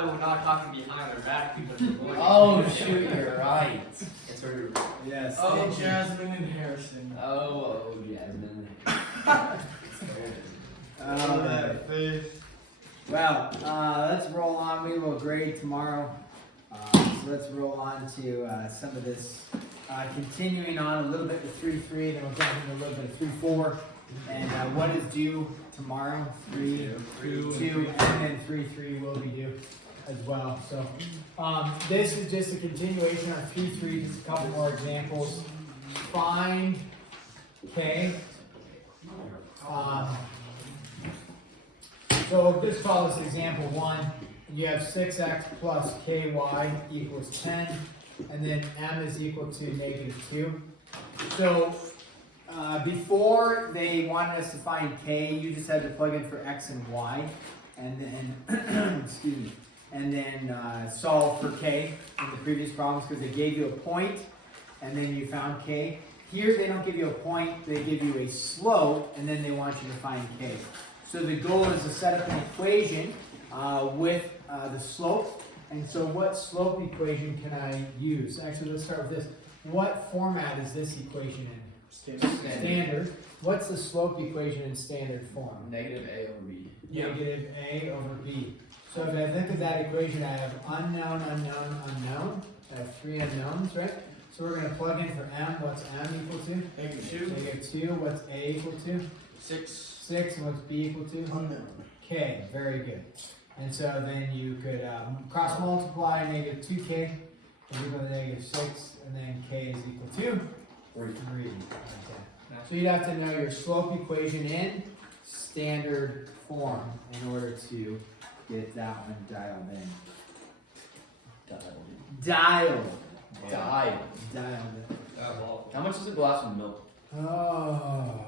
why we're not talking behind our back because we're Oh shoot, you're right. It's her. Yes. Oh, Jasmine and Harrison. Oh, Jasmine. That face. Well, let's roll on. We will grade tomorrow. So let's roll on to some of this. Continuing on a little bit with 3-3, then we'll jump into a little bit of 3-4. And what is due tomorrow? 3-2, and then 3-3 will be due as well. So this is just a continuation of 3-3, just a couple more examples. Find K. So just call this example 1. You have 6x plus ky equals 10, and then m is equal to -2. So before they wanted us to find k, you just had to plug in for x and y, and then excuse me, and then solve for k in the previous problems because they gave you a point, and then you found k. Here they don't give you a point; they give you a slope, and then they want you to find k. So the goal is to set up an equation with the slope. And so what slope equation can I use? Actually, let's start with this. What format is this equation in? Standard. What's the slope equation in standard form? Negative a over b. Negative a over b. So if I look at that equation, I have unknown, unknown, unknown. I have 3 unknowns, right? So we're going to plug in for m. What's m equal to? -2. -2. What's a equal to? 6. 6. And what's b equal to? Unknown. K. Very good. And so then you could cross multiply -2k is equal to -6, and then k is equal to 3. Okay. So you'd have to know your slope equation in standard form in order to get that one dialed in. Dialed. How much is a glass of milk? Oh,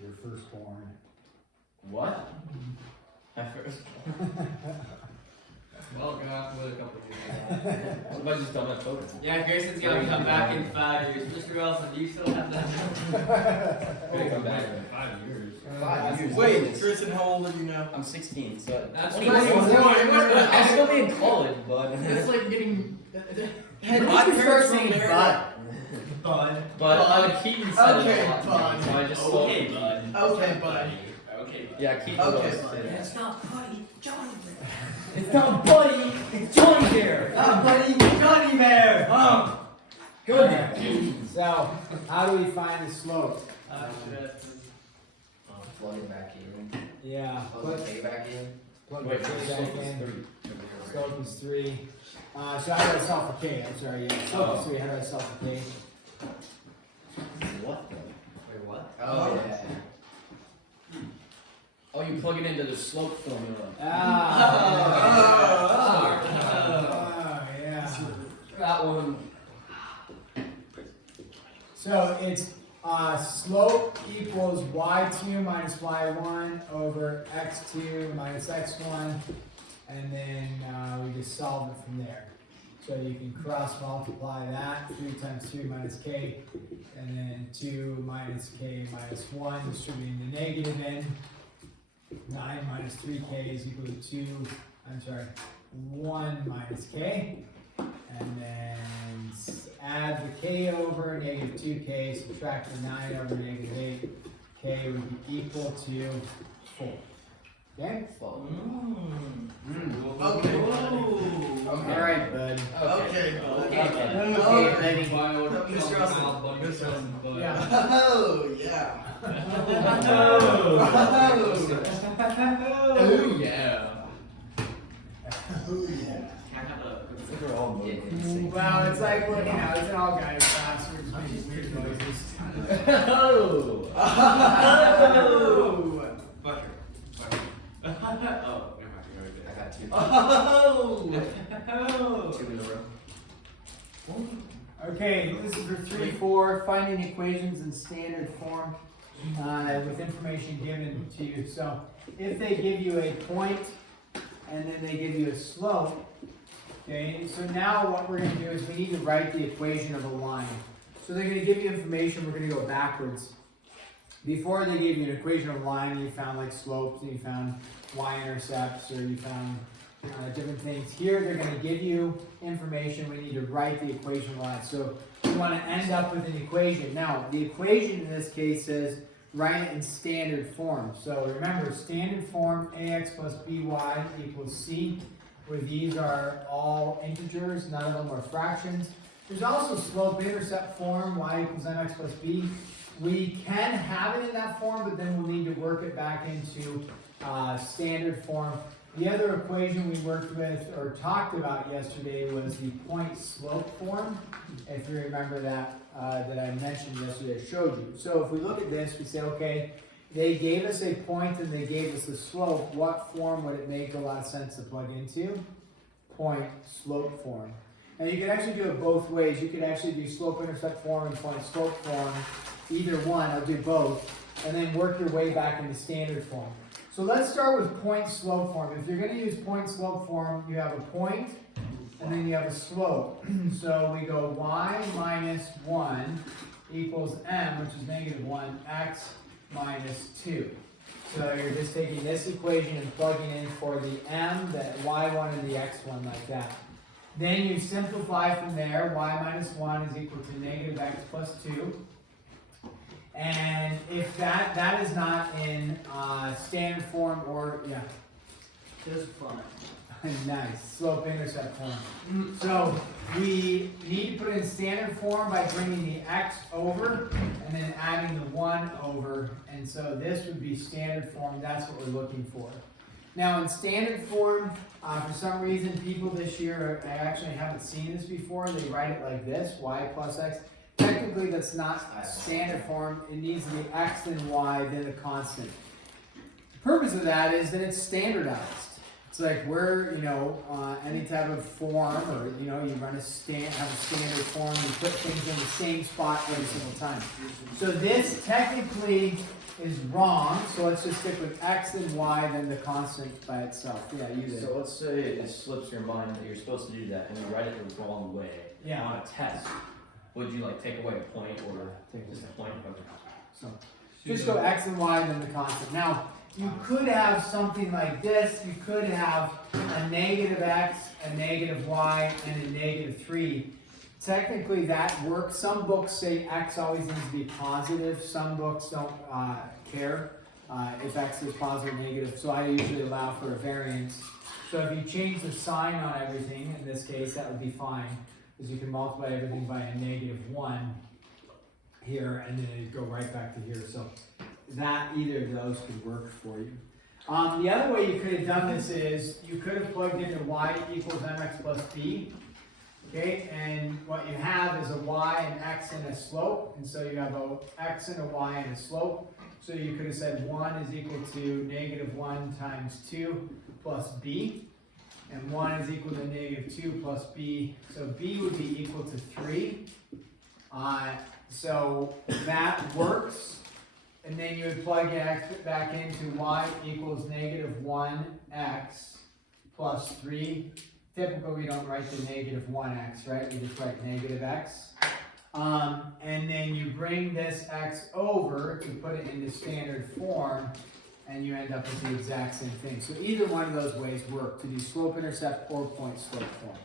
your firstborn. What? My first. Well, gonna have to wait a couple of years. What about just dumb photo? Yeah, Grayson's gonna come back in 5 years. Mr. Wilson, do you still have that? Gonna come back in 5 years. 5 years. Wait, Tristan, how old are you now? I'm 16, so That's I'll still be in college, but It's like getting. Had When my did you parents start saying were married. bud? but Keaton said Okay, it a lot, bud. so I just spoke. Okay, bud. Okay, bud. Okay. Yeah, Keaton Okay, goes. bud. It's not buddy, Johnny. It's not Buddy, it's Johnny Bear. Ah, buddy, Johnny Bear. Good. So, how do we find the slope? Plug it back in. Yeah, Plug the K back in. plug the Wait, k slope back is in. 3. Slope is 3. So how do I solve for k? I'm sorry, yeah. Slope is 3. How do I solve for k? What? Wait, what? Oh, yeah. Oh, you plug it into the slope formula. Yeah. That one. So it's slope equals y2 minus y1 over x2 minus x1, and then we just solve it from there. So you can cross multiply that, 3 times 2 minus k, and then 2 minus k minus 1, distributing the negative end. 9 minus 3k is equal to 1 minus k. And then add the k over, -2k, subtract the 9 over -8, k would be equal to 4. Okay? Okay. All right, bud. Okay. Okay, Mr. Russell. Mr. Russell. Yeah. Oh, yeah. Oh, yeah. Oh, yeah. They're all moving. Well, it's like, well, it's an all guys class. We're just making weird noises. Oh! Oh! Butter. Oh, never mind. I got 2. Oh! 2 in a row. Okay, this is for 3-4, finding equations in standard form with information given to you. So if they give you a point and then they give you a slope, okay, so now what we're going to do is we need to write the equation of a line. So they're going to give you information, we're going to go backwards. Before they gave you an equation of a line, you found like slopes, and you found y-intercepts, or you found different things. Here they're going to give you information. We need to write the equation line. So we want to end up with an equation. Now the equation in this case says write it in standard form. So remember, standard form ax plus by equals c, where these are all integers, none of them are fractions. There's also slope-intercept form, y equals mx plus b. We can have it in that form, but then we'll need to work it back into standard form. The other equation we worked with or talked about yesterday was the point-slope form. If you remember that, that I mentioned yesterday, I showed you. So if we look at this, we say, okay, they gave us a point and they gave us a slope. What form would it make a lot of sense to plug into? Point-slope form. And you can actually do it both ways. You could actually do slope-intercept form and point-slope form. Either one, I'll do both. And then work your way back into standard form. So let's start with point-slope form. If you're going to use point-slope form, you have a point, and then you have a slope. So we go y minus 1 equals m, which is negative 1, x minus 2. So you're just taking this equation and plugging in for the m, the y1, and the x1 like that. Then you simplify from there. Y minus 1 is equal to negative x plus 2. And if that is not in standard form or, yeah. Just fun. Nice, slope-intercept form. So we need to put it in standard form by bringing the x over and then adding the 1 over. And so this would be standard form. That's what we're looking for. Now in standard form, for some reason people this year, I actually haven't seen this before, they write it like this, y plus x. Technically that's not standard form. It needs to be x and y, then a constant. The purpose of that is that it's standardized. It's like we're, any type of form, or you run have a standard form, you put things in the same spot every single time. So this technically is wrong, so let's just stick with x and y, then the constant by itself. Yeah, you did. So let's say it slips your mind that you're supposed to do that and you write it the wrong way. Yeah. On a test, would you take away a point or Take just a point? So just go x and y, then the constant. Now, you could have something like this. You could have a negative x, a negative y, and a negative 3. Technically that works. Some books say x always needs to be positive. Some books don't care if x is positive or negative. So I usually allow for a variance. So if you change the sign on everything, in this case, that would be fine. Because you can multiply everything by a negative 1 here, and then it'd go right back to here. So that either of those could work for you. The other way you could have done this is you could have plugged into y equals mx plus b. Okay, and what you have is a y, an x, and a slope. And so you have a x and a y and a slope. So you could have said 1 is equal to negative 1 times 2 plus b. And 1 is equal to negative 2 plus b. So b would be equal to 3. So that works. And then you would plug x back into y equals negative 1x plus 3. Typically we don't write the negative 1x, right? We just write negative x. And then you bring this x over to put it into standard form, and you end up with the exact same thing. So either one of those ways work, to do slope-intercept or point-slope form.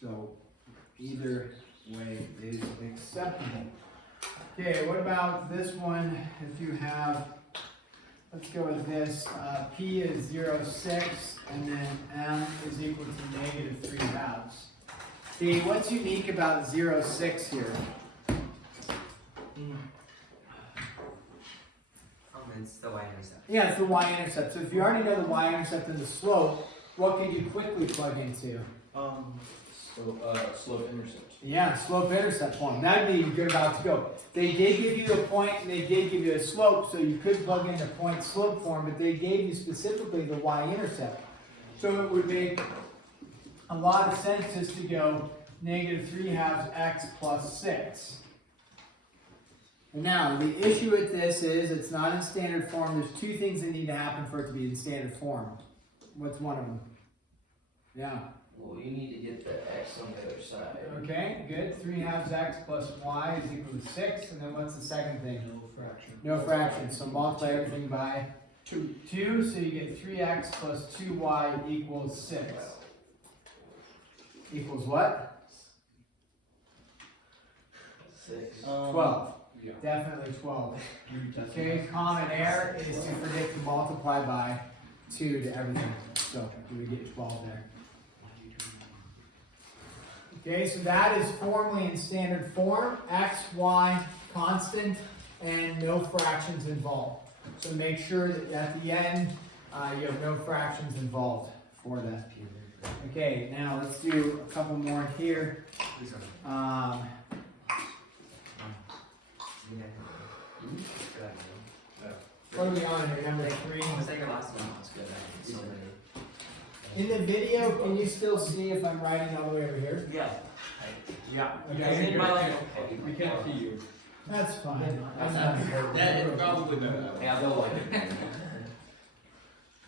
So either way is acceptable. Okay, what about this one? If you have, let's go with this. P is 0.6, and then M is equal to negative 3/2. See, what's unique about 0.6 here? It's the y-intercept. Yeah, it's the y-intercept. So if you already know the y-intercept and the slope, what could you quickly plug into? Slope-intercept. Yeah, slope-intercept form. That'd be good about to go. They did give you a point and they did give you a slope, so you could plug in the point-slope form, but they gave you specifically the y-intercept. So it would make a lot of sense just to go negative 3/2 x plus 6. Now, the issue with this is it's not in standard form. There's two things that need to happen for it to be in standard form. What's one of them? Yeah. Well, you need to get the x on the other side. Okay, good. 3/2 x plus y is equal to 6. And then what's the second thing? No fraction. No fraction. So multiply everything by 2, so you get 3x plus 2y equals 6. Equals what? 6. 12. Definitely 12. Okay, common error is to forget to multiply by 2 to everything. So we get 12 there. Okay, so that is formally in standard form, x, y, constant, and no fractions involved. So make sure that at the end, you have no fractions involved for that. Okay, now let's do a couple more here. What are we on here, number 3? Was that your last one? That's good. So many. In the video, can you still see if I'm writing all the way over here? Yeah. Yeah. Okay. We can't see you. That's fine. That is probably better. Yeah, they'll like it.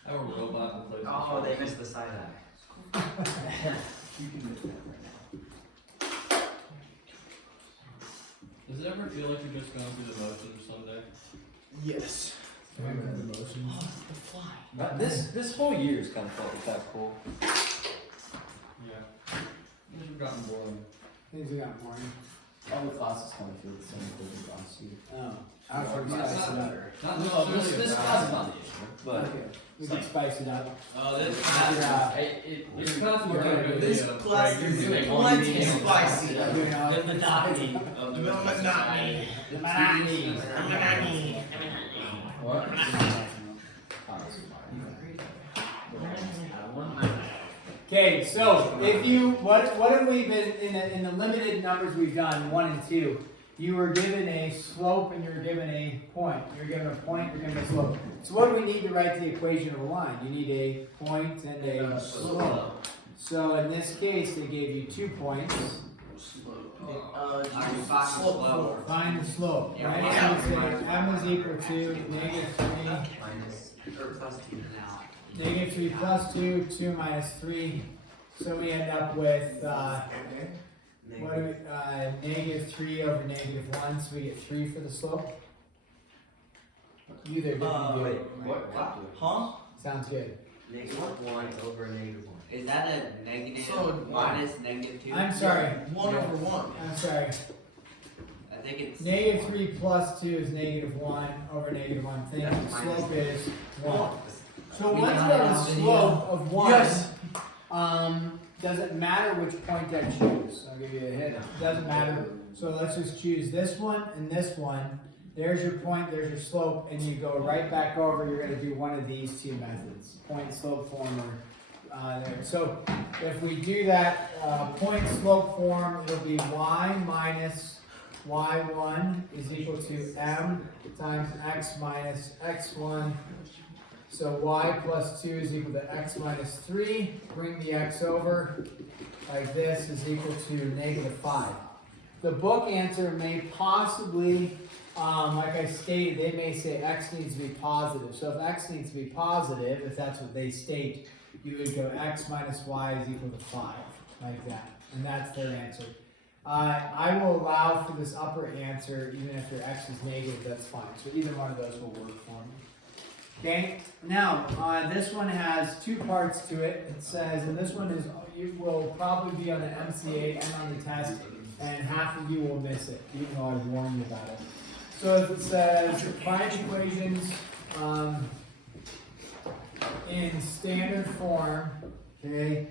I will go back and play. Oh, they missed the side eye. You can miss that right now. Does it ever feel like you're just going through the motions someday? Yes. But this whole year's kind of felt like that cool. Yeah. Things have gotten boring. Things have gotten boring. All the classes kind of feel the same as last year. Oh. After we That's spice it not- up. Not No, this necessarily class is about- not the issue, but Okay. We can spice it up. This class- class, it's constantly going This class is plenty spicy. The monotony. of the The monotony. The monotony. What? Okay, so if you what have we been in the limited numbers we've done 1 and 2? You were given a slope and you're given a point. You're given a point, you're given a slope. So what do we need to write the equation of a line? You need a point and a slope. So in this case, they gave you 2 points. Slope. Find the slope, Yeah. right? So we say m is equal to -3, Minus, or plus 2 now. -3 plus 2, 2 minus 3. So we end up with what do we, -3 over -1, so we get 3 for the slope. You there, good. Wait, what? Huh? Sounds good. -1 over -1. Is that a negative So, minus -2? I'm sorry. 1 over 1. I'm sorry. I think it's -3 plus 2 is -1 over -1. Think the slope is 1. So once you have a slope of 1, Yes. doesn't matter which point I choose. I'll give you a hint. Doesn't matter. So let's just choose this one and this one. There's your point, there's your slope, and you go right back over. You're going to do one of these two methods, point, slope, form, or there. So if we do that point, slope, form, it'll be y minus y1 is equal to m times x minus x1. So y plus 2 is equal to x minus 3. Bring the x over like this is equal to -5. The book answer may possibly, like I stated, they may say x needs to be positive. So if x needs to be positive, if that's what they state, you would go x minus y is equal to 5, like that. And that's their answer. I will allow for this upper answer, even if your x is negative, that's fine. So either one of those will work for me. Okay, now this one has 2 parts to it. It says, and this one is, you will probably be on the MCA and on the test, and half of you will miss it, even though I warned you about it. So as it says, find equations in standard form, okay,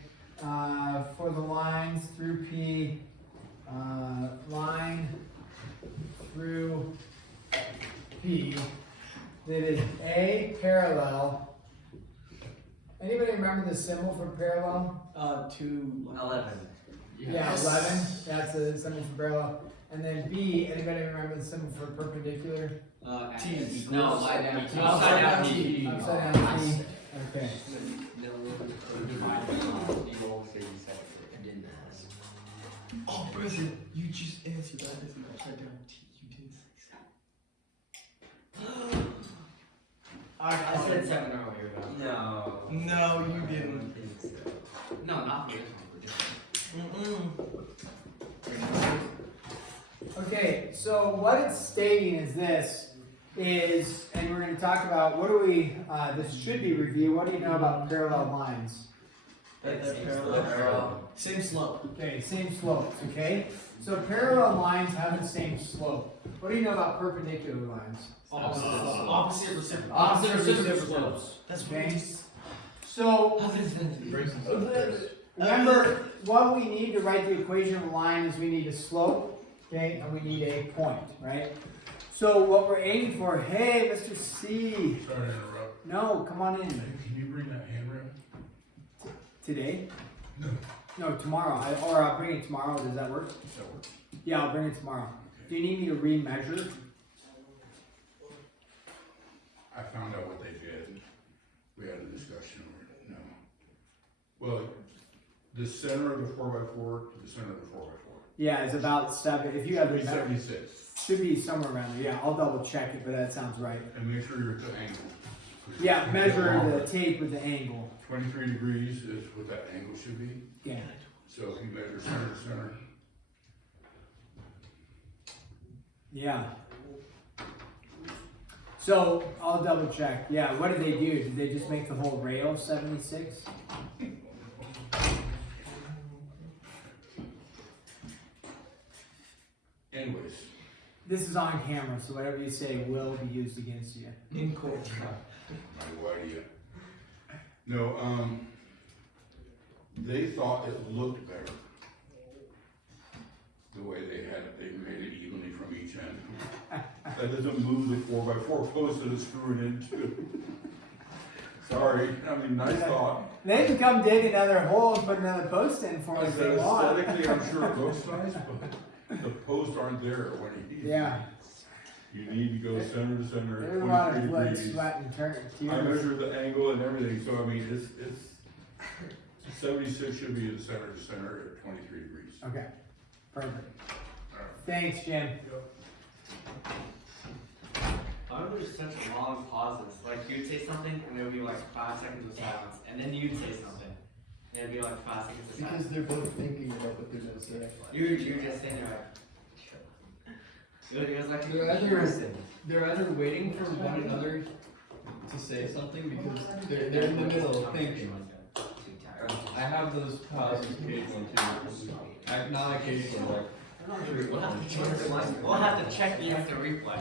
for the lines through P, line through P, that is A parallel. Anybody remember the symbol for parallel? 11. Yeah, 11. That's the symbol for parallel. And then B, anybody remember the symbol for perpendicular? T. no upside down. Upside down T. Upside down T. Okay. Oh, President, you just answered that as an upside down T. You didn't say so. I said 7 earlier though. No. No, you I didn't. don't think so. No, not for this one. Okay, so what it's stating is this, is, and then we're going to talk about what do we, this should be review, what do you know about parallel lines? Same slope. Okay, same slopes, okay? So parallel lines have the same slope. What do you know about perpendicular lines? Opposite reciprocal. Opposite reciprocal slopes. That's Okay. right. So Other than remember, what we need to write the equation of a line is we need a slope, okay, and we need a point, right? So what we're aiming for, hey, Mr. C. Sorry to interrupt. No, come on in. Can you bring that hammer in? Today? No. No, tomorrow. I'll bring it tomorrow. Does that work? That works. Yeah, I'll bring it tomorrow. Do you need me to remeasure? I found out what they did. We had a discussion over it. No. Well, the center of the 4x4 to the center of the 4x4. Yeah, it's about 7. If you have the 376. should be somewhere around there. Yeah, I'll double check it, but that sounds right. And make sure you're at the angle. Yeah, measure the tape with the angle. 23 degrees is what that angle should be. Yeah. So if you measure center to center, Yeah. So I'll double check. Yeah, what did they do? Did they just make the whole rail 76? anyways, This is on camera, so whatever you say will be used against you. in court. no idea. No, they thought it looked better. The way they had it, they made it evenly from each end. That doesn't move the 4x4 post that it's screwed into. Sorry, I mean, nice thought. They can come dig another hole and put another post in for I us if said they want. aesthetically, I'm sure it looks nice, but the posts aren't there when you need Yeah. them. You need to go center to center There's a at lot of 23 blood, degrees. sweat, and I tears. measured the angle and everything, so I mean, it's 76 should be the center to center at 23 degrees. Okay, perfect. Thanks, Jim. Why don't we just such long pauses? Like you'd say something and there would be like 5 seconds of silence, and then you'd say something. And it'd be like 5 seconds of silence. Because they're both thinking about what they're gonna say. You're just sitting there like. It was like They're either- person. They're either waiting for one another to say something because they're in the middle of thinking. I have those pauses occasionally too. Not occasionally, like. We'll have to check the after replay.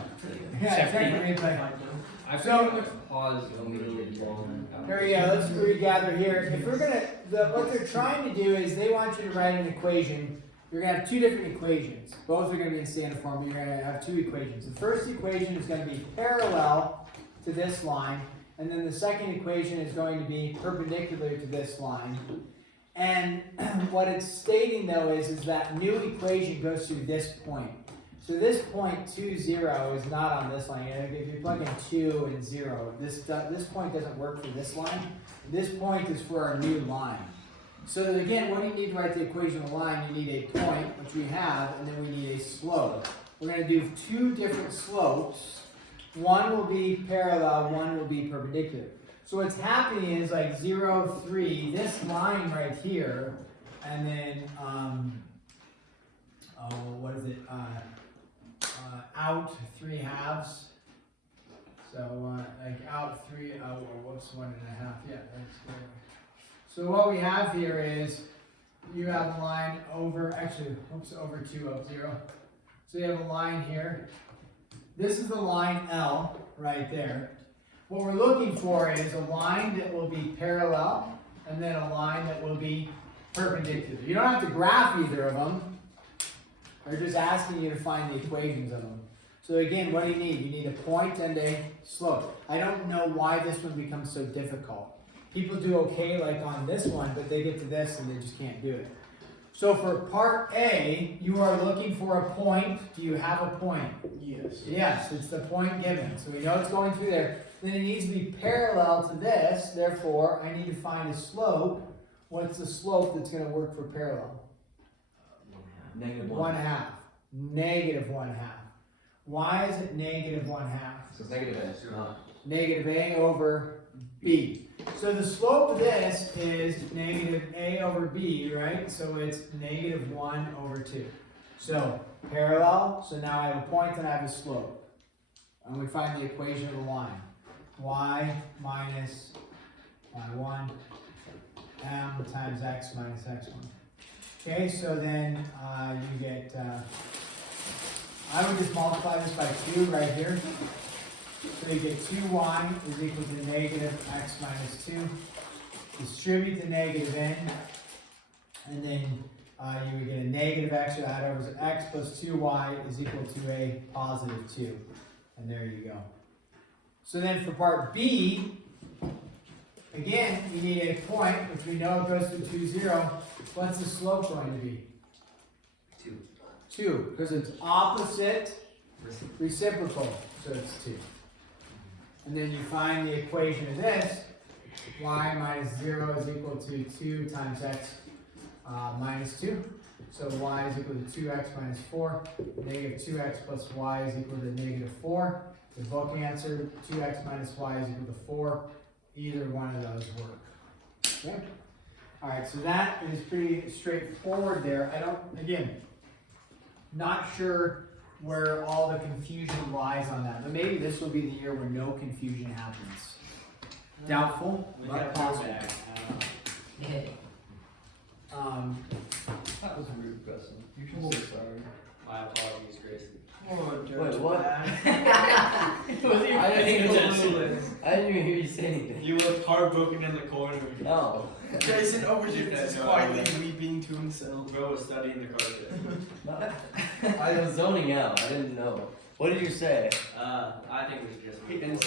Yeah, check the replay. I So- pretty much pause really long. Here we go, let's regather here. If we're gonna, what they're trying to do is they want you to write an equation. You're gonna have two different equations. Both are gonna be in standard form. You're gonna have two equations. The first equation is gonna be parallel to this line, and then the second equation is going to be perpendicular to this line. And what it's stating though is that new equation goes through this point. So this point 2, 0 is not on this line. If you plug in 2 and 0, this point doesn't work for this line. This point is for our new line. So again, what do you need to write the equation of a line? You need a point, which we have, and then we need a slope. We're going to do two different slopes. One will be parallel, one will be perpendicular. So what's happening is like 0, 3, this line right here, and then, what is it, out 3/2. So like out 3, whoops, 1.5, yeah, that's good. So what we have here is, you have a line over, actually, whoops, over 2 up 0. So you have a line here. This is the line L right there. What we're looking for is a line that will be parallel and then a line that will be perpendicular. You don't have to graph either of them. They're just asking you to find the equations of them. So again, what do you need? You need a point and a slope. I don't know why this one becomes so difficult. People do okay like on this one, but they get to this and they just can't do it. So for part A, you are looking for a point. Do you have a point? Yes. Yes, it's the point given. So we know it's going through there. Then it needs to be parallel to this. Therefore, I need to find a slope. What's the slope that's going to work for parallel? Negative 1/2. Negative 1/2. Why is it negative 1/2? So it's negative A. Negative A over B. So the slope of this is negative A over B, right? So it's negative 1 over 2. So parallel, so now I have a point and I have a slope. and we find the equation of the line. Y minus y1 m times x minus x1. Okay, so then you get, I would just multiply this by 2 right here. So you get 2y is equal to negative x minus 2. Distribute the negative in, and then you would get a negative x, so that over to x plus 2y is equal to a positive 2. And there you go. So then for part B, again, we need a point, which we know goes to 2, 0. What's the slope going to be? 2. 2, because it's opposite reciprocal, so it's 2. And then you find the equation of this, y minus 0 is equal to 2 times x minus 2. So y is equal to 2x minus 4. Negative 2x plus y is equal to negative 4. The book answer, 2x minus y is equal to 4. Either one of those work. Okay? Alright, so that is pretty straightforward there. I don't, again, not sure where all the confusion lies on that, but maybe this will be the year where no confusion happens. Doubtful, but possible. That was a rude question. You should say sorry. My apologies, Gracie. Wait, what? I didn't even hear you say anything. You looked heartbroken in the corner. No. Jason over here Yeah, just no, quietly I- weeping to himself. Bro was studying the carpet. I was zoning out. I didn't know. What did you say? I think we should just.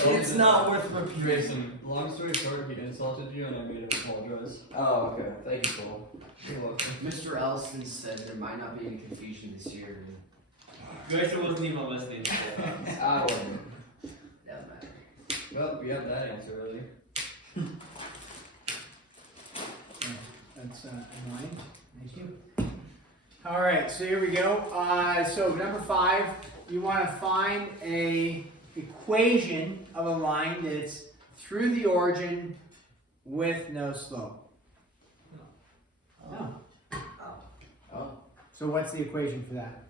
It's not worth repeating. Grayson, long story short, he insulted you and I made him apologize. Oh, okay. Thank you, Cole. You're welcome. Mr. Ellison said there might not be any confusion this year. Grayson wasn't even listening to it. I wasn't. Doesn't matter. Well, we have that answer already. That's annoying. Thank you. All right, so here we go. So number 5, you want to find a equation of a line that's through the origin with no slope. No. Oh. So what's the equation for that?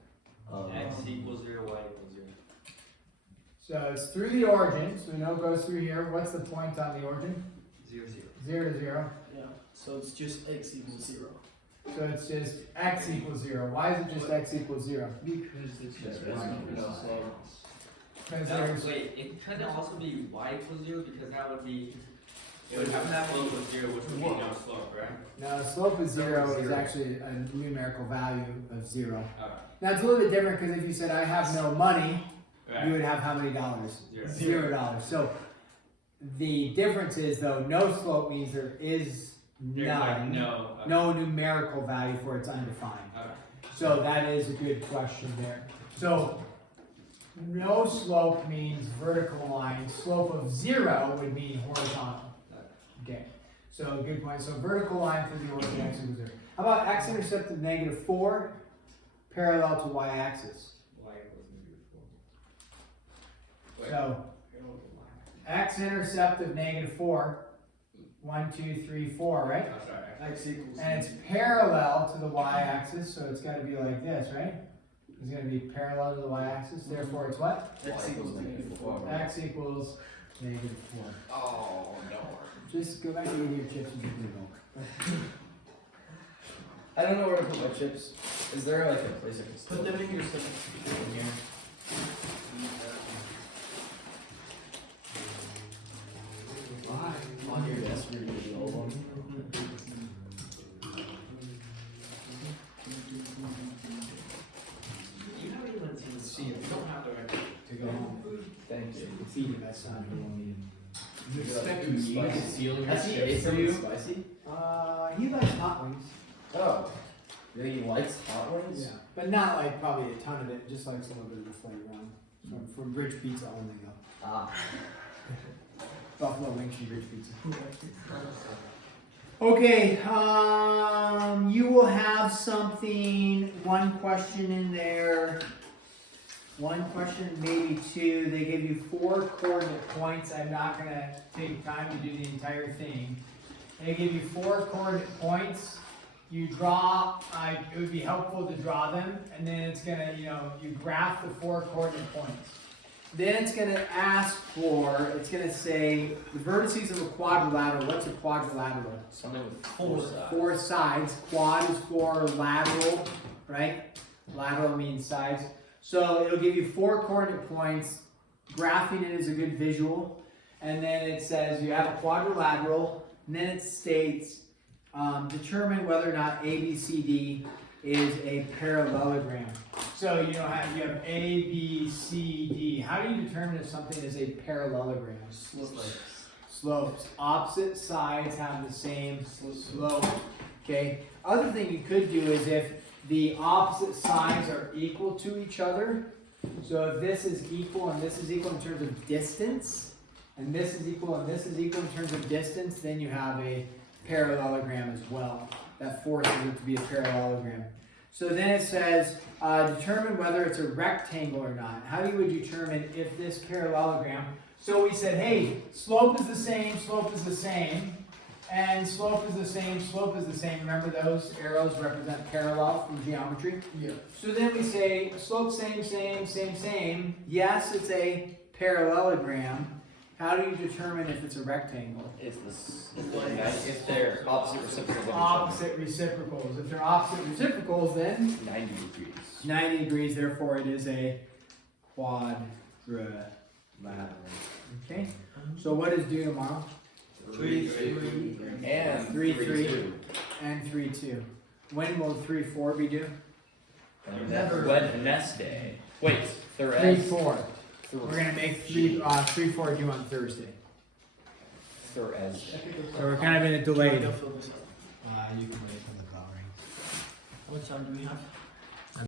X equals 0, y equals 0. So it's through the origin, so we know it goes through here. What's the point on the origin? 0, 0. 0 to 0. Yeah, so it's just x equals 0. So it's just x equals 0. Why is it just x equals 0? Because it's just Because No, there's wait, it could also be y equals 0 because that would be. It would have to have slope of 0, which would be no slope, right? no, the slope of 0 is actually a numerical value of 0. Okay. Now it's a little bit different because if you said I have no money, Right. you would have how many dollars? 0. $0. So the difference is though, no slope means there is There's like none, no. Okay. no numerical value for it's undefined. Okay. So that is a good question there. So no slope means vertical line. Slope of 0 would mean horizontal. Okay. So good point. So vertical line through the origin x equals 0. How about x-intercept of negative 4 parallel to y-axis? Y equals -4. Wait. So x-intercept of negative 4, 1, 2, 3, 4, right? Oh, sorry. X equals And it's parallel to the y-axis, so it's got to be like this, right? It's going to be parallel to the y-axis. Therefore, it's what? x equals negative 4. X equals negative 4. Oh, no. Just go back and get your chips and drink your milk. I don't know where to put my chips. Is there like a place I can Put them in your stomach. in here? Why? On your desk, you're gonna do all of them. You haven't even seen the scene. You don't have the record. To go home. Thank you. Feed you, that's not a little meeting. You expect me to steal your Has he chips ate from something you? spicy? He likes hot wings. Oh. You think he likes hot wings? Yeah. But not like probably a ton of it, just likes a little bit of the flavor on it. From Bridge Pizza only though. Ah. Buffalo wings from Bridge Pizza. Okay, you will have something, one question in there. One question, maybe two. They give you 4 coordinate points. I'm not gonna take time to do the entire thing. They give you 4 coordinate points. You draw, it would be helpful to draw them, and then it's gonna, you graph the 4 coordinate points. then it's gonna ask for, it's gonna say, the vertices of a quadrilateral. What's a quadrilateral? Something with four sides. Four sides. Quad is for lateral, right? Lateral means sides. So it'll give you 4 coordinate points. Graphing it is a good visual. And then it says you have a quadrilateral, and then it states, determine whether or not ABCD is a parallelogram. So you have A, B, C, D. How do you determine if something is a parallelogram? Slopes. Opposite sides have the same slope. Okay. Other thing you could do is if the opposite sides are equal to each other. So if this is equal and this is equal in terms of distance, and this is equal and this is equal in terms of distance, then you have a parallelogram as well. That forces it to be a parallelogram. So then it says, determine whether it's a rectangle or not. How do you determine if this parallelogram, so we said, hey, slope is the same, and slope is the same, slope is the same. Remember those arrows represent parallel from geometry? Yeah. So then we say, slope same. Yes, it's a parallelogram. How do you determine if it's a rectangle? If they're opposite reciprocals of each other. Opposite reciprocals. If they're opposite reciprocals, then 90 degrees. 90 degrees, therefore it is a quadrilateral. Okay? So what is due tomorrow? 3, 3, and 3, 3, 3. And 3, 2. When will 3, 4 be due? Wednesday. Wait, 3, 4. We're going to make 3, 4 due on Thursday. Thursday. So we're kind of in a delayed. I'll fill this up. You can wait for the bell ring. What time do we have?